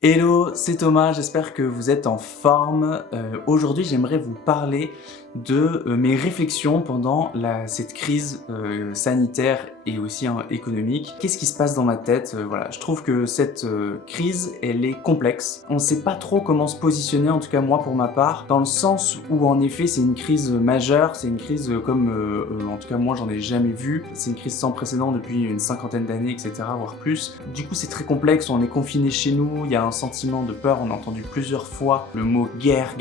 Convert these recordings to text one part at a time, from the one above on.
Hello, c'est Thomas, j'espère que vous êtes en forme. Aujourd'hui, j'aimerais vous parler de mes réflexions pendant cette crise sanitaire et aussi économique. Qu'est-ce qui se passe dans ma tête? Voilà, je trouve que cette crise, elle est complexe. On ne sait pas trop comment se positionner, en tout cas moi pour ma part, dans le sens où en effet c'est une crise majeure, c'est une crise comme, en tout cas moi j'en ai jamais vu. C'est une crise sans précédent depuis une cinquantaine d'années, etc., voire plus. Du coup c'est très complexe, on est confiné chez nous, il y a un sentiment de peur, on a entendu plusieurs fois le mot guerre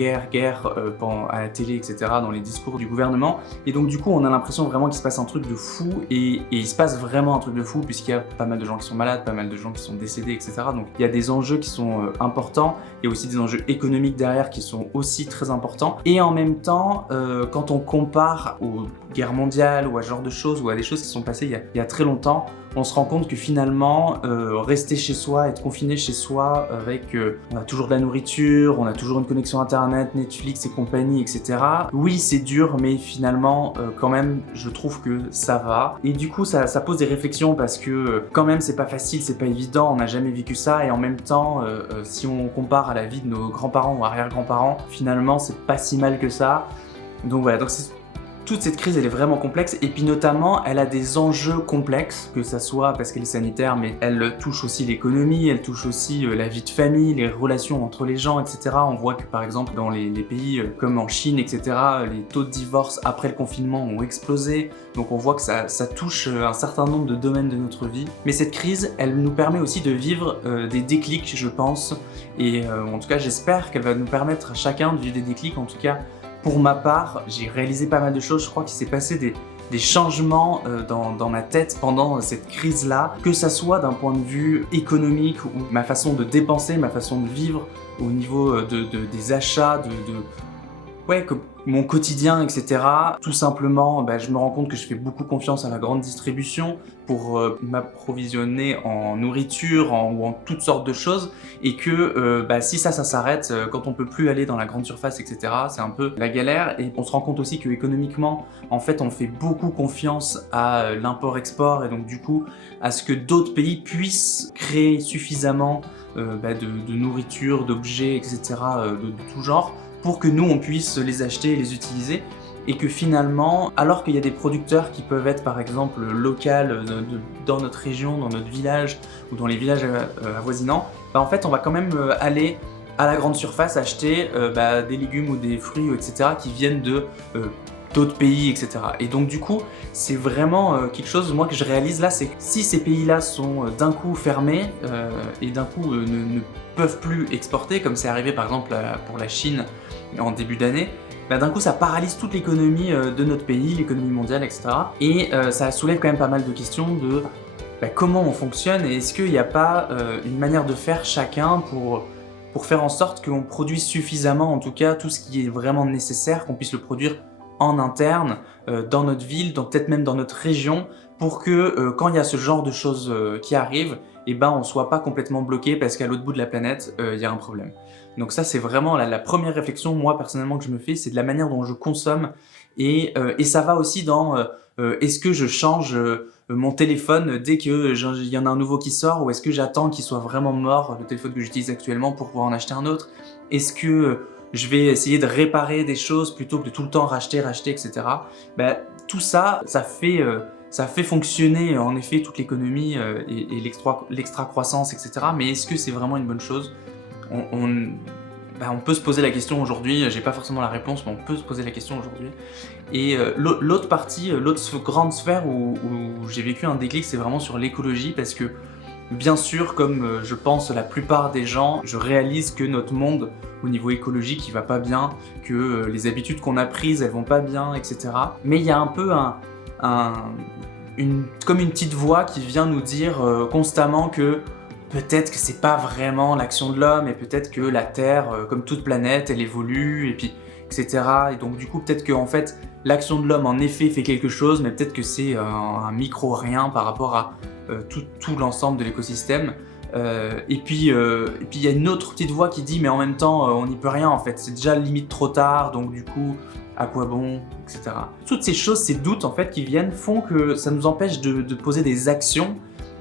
à la télé, etc., dans les discours du gouvernement, et donc du coup on a l'impression vraiment qu'il se passe un truc de fou, et il se passe vraiment un truc de fou, puisqu'il y a pas mal de gens qui sont malades, pas mal de gens qui sont décédés, etc., donc il y a des enjeux qui sont importants, il y a aussi des enjeux économiques derrière qui sont aussi très importants, et en même temps, quand on compare aux guerres mondiales, ou à ce genre de choses, ou à des choses qui sont passées il y a très longtemps, on se rend compte que finalement, rester chez soi, être confiné chez soi avec, on a toujours de la nourriture, on a toujours une connexion internet, Netflix et compagnie, etc. Oui, c'est dur, mais finalement, quand même, je trouve que ça va. Et du coup, ça pose des réflexions parce que, quand même, c'est pas facile, c'est pas évident, on n'a jamais vécu ça, et en même temps, si on compare à la vie de nos grands-parents ou arrière-grands-parents, finalement, c'est pas si mal que ça. Donc voilà, toute cette crise, elle est vraiment complexe, et puis notamment, elle a des enjeux complexes, que ça soit parce qu'elle est sanitaire, mais elle touche aussi l'économie, elle touche aussi la vie de famille, les relations entre les gens, etc. On voit que par exemple, dans les pays comme en Chine, etc., les taux de divorce après le confinement ont explosé, donc on voit que ça touche un certain nombre de domaines de notre vie. Mais cette crise, elle nous permet aussi de vivre des déclics, je pense, et en tout cas, j'espère qu'elle va nous permettre à chacun de vivre des déclics, en tout cas. Pour ma part, j'ai réalisé pas mal de choses. Je crois qu'il s'est passé des changements dans ma tête pendant cette crise-là, que ça soit d'un point de vue économique, ou ma façon de dépenser, ma façon de vivre, au niveau des achats, ouais, mon quotidien, etc. Tout simplement, je me rends compte que je fais beaucoup confiance à la grande distribution pour m'approvisionner en nourriture ou en toutes sortes de choses, et que si ça s'arrête, quand on peut plus aller dans la grande surface, etc., c'est un peu la galère. Et on se rend compte aussi que économiquement, en fait, on fait beaucoup confiance à l'import-export, et donc du coup, à ce que d'autres pays puissent créer suffisamment de nourriture, d'objets, etc., de tout genre, pour que nous on puisse les acheter et les utiliser, et que finalement, alors qu'il y a des producteurs qui peuvent être par exemple locaux dans notre région, dans notre village, ou dans les villages avoisinants, en fait on va quand même aller à la grande surface acheter des légumes ou des fruits, etc., qui viennent d'autres pays, etc. Et donc du coup, c'est vraiment quelque chose, moi, que je réalise là, c'est que si ces pays-là sont d'un coup fermés, et d'un coup ne peuvent plus exporter, comme c'est arrivé par exemple pour la Chine en début d'année, d'un coup ça paralyse toute l'économie de notre pays, l'économie mondiale, etc. Et ça soulève quand même pas mal de questions de comment on fonctionne, et est-ce qu'il n'y a pas une manière de faire chacun pour faire en sorte qu'on produise suffisamment, en tout cas tout ce qui est vraiment nécessaire, qu'on puisse le produire en interne, dans notre ville, peut-être même dans notre région, pour que quand il y a ce genre de choses qui arrivent, on soit pas complètement bloqué parce qu'à l'autre bout de la planète, il y a un problème. Donc ça, c'est vraiment la première réflexion, moi personnellement, que je me fais, c'est de la manière dont je consomme, et ça va aussi dans est-ce que je change mon téléphone dès que il y en a un nouveau qui sort, ou est-ce que j'attends qu'il soit vraiment mort, le téléphone que j'utilise actuellement, pour pouvoir en acheter un autre? Est-ce que je vais essayer de réparer des choses plutôt que de tout le temps racheter, etc. Tout ça, ça fait fonctionner en effet toute l'économie et l'extra-croissance, etc. Mais est-ce que c'est vraiment une bonne chose? On peut se poser la question aujourd'hui, j'ai pas forcément la réponse, mais on peut se poser la question aujourd'hui. Et l'autre partie, l'autre grande sphère où j'ai vécu un déclic, c'est vraiment sur l'écologie, parce que bien sûr, comme je pense la plupart des gens, je réalise que notre monde, au niveau écologique, il va pas bien, que les habitudes qu'on a prises, elles vont pas bien, etc. Mais il y a un peu comme une petite voix qui vient nous dire constamment que peut-être que c'est pas vraiment l'action de l'homme, et peut-être que la Terre, comme toute planète, elle évolue, et puis etc. Et donc du coup, peut-être que en fait, l'action de l'homme en effet fait quelque chose, mais peut-être que c'est un micro-rien par rapport à tout l'ensemble de l'écosystème. Et puis il y a une autre petite voix qui dit mais en même temps on n'y peut rien en fait, c'est déjà limite trop tard, donc du coup à quoi bon, etc. Toutes ces choses, ces doutes en fait qui viennent, font que ça nous empêche de poser des actions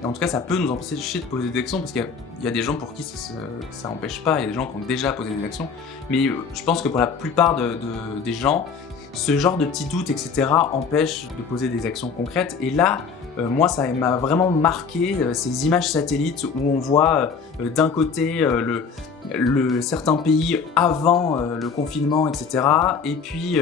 En tout cas, ça peut nous empêcher de poser des actions parce qu'il y a des gens pour qui ça n'empêche pas, il y a des gens qui ont déjà posé des actions. Mais je pense que pour la plupart des gens, ce genre de petits doutes, etc., empêche de poser des actions concrètes. Et là, moi, ça m'a vraiment marqué ces images satellites où on voit d'un côté certains pays avant le confinement, etc., et puis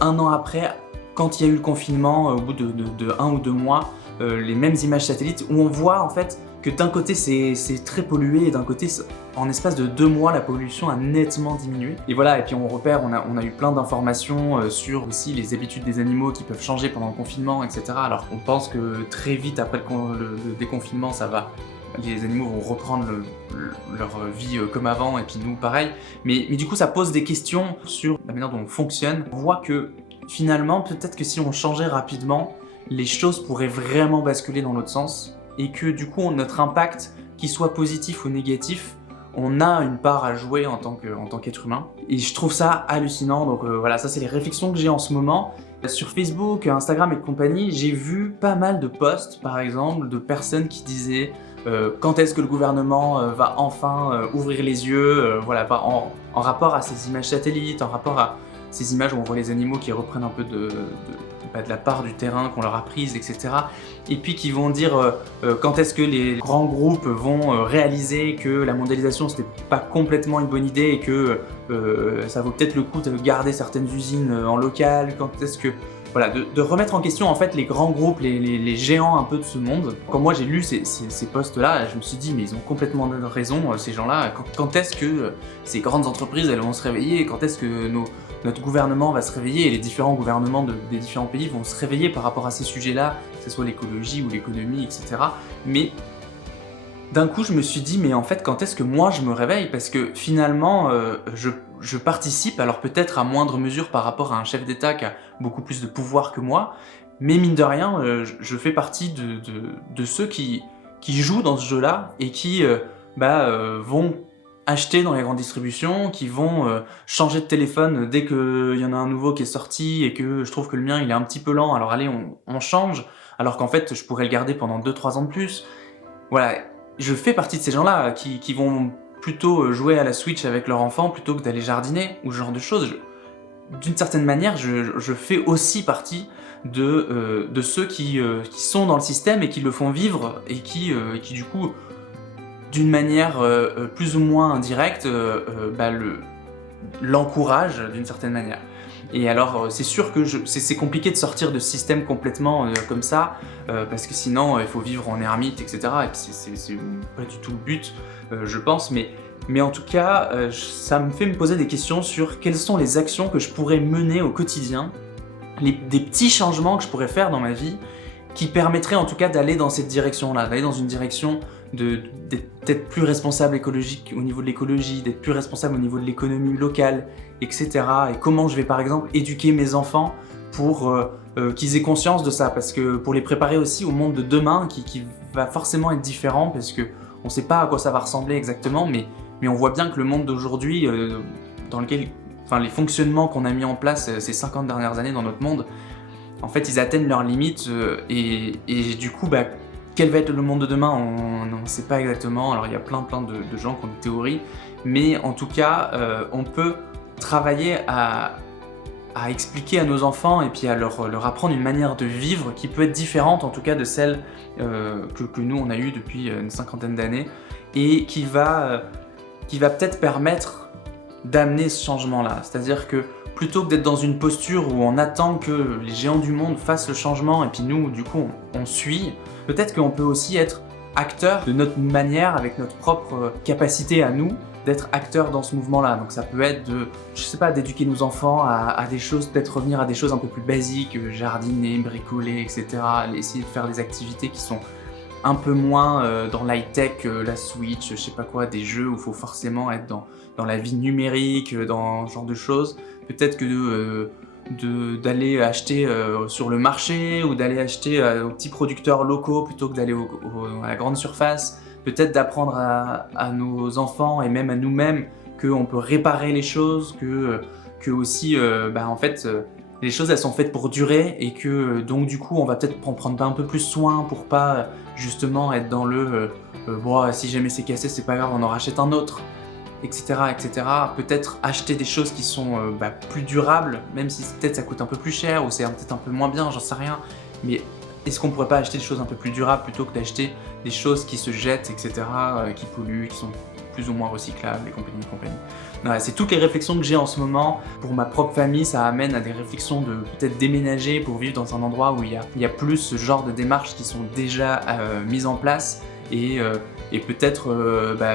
un an après, quand il y a eu le confinement, au bout de 1 ou 2 mois, les mêmes images satellites où on voit en fait que d'un côté c'est très pollué et d'un côté en espace de 2 mois la pollution a nettement diminué. Et voilà, et puis on repère, on a eu plein d'informations sur aussi les habitudes des animaux qui peuvent changer pendant le confinement, etc. Alors qu'on pense que très vite après le déconfinement ça va, les animaux vont reprendre leur vie comme avant et puis nous pareil. Mais du coup ça pose des questions sur la manière dont on fonctionne. On voit que finalement peut-être que si on changeait rapidement, les choses pourraient vraiment basculer dans l'autre sens et que du coup notre impact, qu'il soit positif ou négatif, on a une part à jouer en tant qu'être humain. Et je trouve ça hallucinant, donc voilà, ça c'est les réflexions que j'ai en ce moment. Sur Facebook, Instagram et compagnie, j'ai vu pas mal de posts par exemple de personnes qui disaient quand est-ce que le gouvernement va enfin ouvrir les yeux, voilà, en rapport à ces images satellites, en rapport à ces images où on voit les animaux qui reprennent un peu de la part du terrain qu'on leur a prise, etc. Et puis qui vont dire quand est-ce que les grands groupes vont réaliser que la mondialisation c'était pas complètement une bonne idée et que ça vaut peut-être le coup de garder certaines usines en local, quand est-ce que... Voilà, de remettre en question en fait les grands groupes, les géants un peu de ce monde. Quand moi j'ai lu ces posts-là, je me suis dit mais ils ont complètement raison ces gens-là. Quand est-ce que ces grandes entreprises elles vont se réveiller? Quand est-ce que notre gouvernement va se réveiller et les différents gouvernements des différents pays vont se réveiller par rapport à ces sujets-là, que ce soit l'écologie ou l'économie, etc. Mais d'un coup, je me suis dit, mais en fait, quand est-ce que moi je me réveille? Parce que finalement, je participe, alors peut-être à moindre mesure par rapport à un chef d'État qui a beaucoup plus de pouvoir que moi, mais mine de rien, je fais partie de ceux qui jouent dans ce jeu-là et qui vont acheter dans les grandes distributions, qui vont changer de téléphone dès qu'il y en a un nouveau qui est sorti et que je trouve que le mien il est un petit peu lent, alors allez, on change, alors qu'en fait je pourrais le garder pendant 2-3 ans de plus. Voilà, je fais partie de ces gens-là qui vont plutôt jouer à la Switch avec leur enfant plutôt que d'aller jardiner ou ce genre de choses. D'une certaine manière, je fais aussi partie de ceux qui sont dans le système et qui le font vivre et qui du coup, d'une manière plus ou moins indirecte, l'encouragent d'une certaine manière. Et alors c'est sûr que c'est compliqué de sortir de ce système complètement comme ça, parce que sinon il faut vivre en ermite, etc. Et puis c'est pas du tout le but, je pense, mais en tout cas ça me fait me poser des questions sur quelles sont les actions que je pourrais mener au quotidien, des petits changements que je pourrais faire dans ma vie, qui permettraient en tout cas d'aller dans cette direction-là, d'aller dans une direction d'être plus responsable écologique au niveau de l'écologie, d'être plus responsable au niveau de l'économie locale, etc. Et comment je vais par exemple éduquer mes enfants pour qu'ils aient conscience de ça, parce que pour les préparer aussi au monde de demain qui va forcément être différent, parce que on sait pas à quoi ça va ressembler exactement, mais on voit bien que le monde d'aujourd'hui, dans lequel, enfin les fonctionnements qu'on a mis en place ces 50 dernières années dans notre monde, en fait ils atteignent leurs limites et du coup quel va être le monde de demain, on ne sait pas exactement. Alors il y a plein de gens qui ont des théories, mais en tout cas on peut travailler à expliquer à nos enfants et puis à leur apprendre une manière de vivre qui peut être différente en tout cas de celle que nous on a eue depuis une 50aine d'années, et qui va peut-être permettre d'amener ce changement-là. C'est-à-dire que plutôt que d'être dans une posture où on attend que les géants du monde fassent le changement et puis nous, du coup, on suit, peut-être qu'on peut aussi être acteur de notre manière, avec notre propre capacité à nous, d'être acteur dans ce mouvement-là. Donc ça peut être d'éduquer nos enfants à des choses, peut-être revenir à des choses un peu plus basiques, jardiner, bricoler, etc. Essayer de faire des activités qui sont un peu moins dans l'high-tech, la Switch, je sais pas quoi, des jeux où il faut forcément être dans la vie numérique, dans ce genre de choses. Peut-être que d'aller acheter sur le marché ou d'aller acheter aux petits producteurs locaux plutôt que d'aller à la grande surface. Peut-être d'apprendre à nos enfants et même à nous-mêmes qu'on peut réparer les choses, que aussi, en fait, les choses elles sont faites pour durer et que donc du coup on va peut-être en prendre un peu plus soin pour pas justement être dans le bon, si jamais c'est cassé c'est pas grave, on en rachète un autre, etc. etc. Peut-être acheter des choses qui sont plus durables, même si peut-être ça coûte un peu plus cher ou c'est peut-être un peu moins bien, j'en sais rien. Mais est-ce qu'on pourrait pas acheter des choses un peu plus durables plutôt que d'acheter des choses qui se jettent, etc., qui polluent, qui sont plus ou moins recyclables et compagnie, compagnie. Voilà, c'est toutes les réflexions que j'ai en ce moment. Pour ma propre famille, ça amène à des réflexions de peut-être déménager pour vivre dans un endroit où il y a plus ce genre de démarches qui sont déjà mises en place et peut-être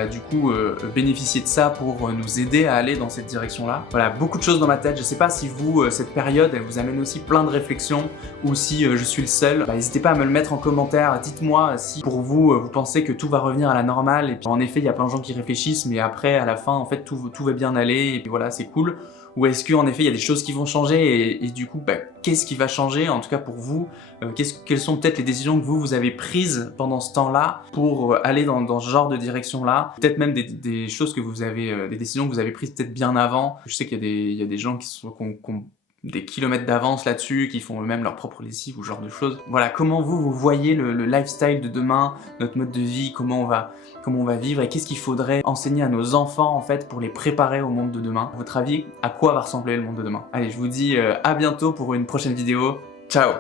du coup bénéficier de ça pour nous aider à aller dans cette direction-là. Voilà, beaucoup de choses dans ma tête. Je sais pas si vous, cette période, elle vous amène aussi plein de réflexions ou si je suis le seul. N'hésitez pas à me le mettre en commentaire. Dites-moi si pour vous, vous pensez que tout va revenir à la normale. Et puis, en effet, il y a plein de gens qui réfléchissent, mais après, à la fin, en fait, tout va bien aller et puis voilà, c'est cool. Ou est-ce qu'en effet il y a des choses qui vont changer et du coup qu'est-ce qui va changer en tout cas pour vous, quelles sont peut-être les décisions que vous avez prises pendant ce temps-là pour aller dans ce genre de direction-là, peut-être même des choses que vous avez, des décisions que vous avez prises peut-être bien avant. Je sais qu'il y a des gens qui ont des kilomètres d'avance là-dessus, qui font eux-mêmes leur propre lessive ou ce genre de choses. Voilà, comment vous voyez le lifestyle de demain, notre mode de vie, comment on va vivre et qu'est-ce qu'il faudrait enseigner à nos enfants en fait pour les préparer au monde de demain. À votre avis, à quoi va ressembler le monde de demain? Allez, je vous dis à bientôt pour une prochaine vidéo. Ciao!